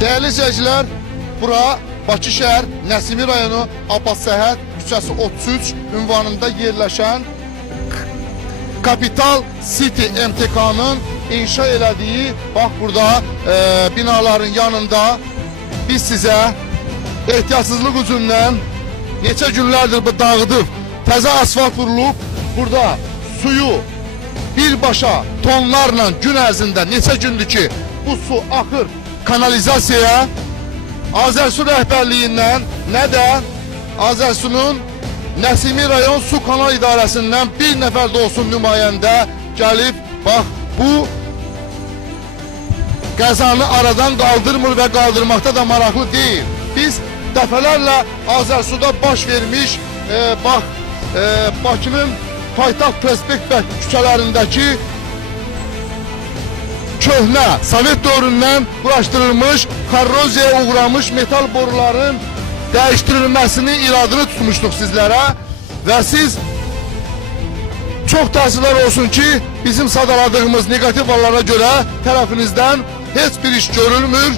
Değerli izleyiciler, bura Bakı şəhər, Nəsimi rayonu, Abbas Səhət küçəsi 33 ünvanında yerləşən Capital City MTK'nın inşa elədiyi, bax burada binaların yanında biz sizə ehtiyatsızlıq üzündən neçə günlərdir bu dağıdıb, təzə asfalt vurulub, burada suyu birbaşa tonlarla gün ərzində neçə gündür ki bu su axır kanalizasiyaya. Azərsu rəhbərliyindən nə də Azərsunun Nəsimi rayon su kanal idarəsindən bir nəfər də olsun nümayəndə gəlib, bax bu qəzanı aradan qaldırmır və qaldırmaqda da maraqlı deyil. Biz dəfələrlə Azərsuda baş vermiş, Bakının Paytaxt Prospekt küçələrindəki köhnə, Sovet dövründən quraşdırılmış, korroziyaya uğramış metal boruların dəyişdirilməsini iradını tutmuşduq sizlərə və siz çox təəssüflər olsun ki, bizim sadaladığımız negativ hallara görə tərəfinizdən heç bir iş görülmür.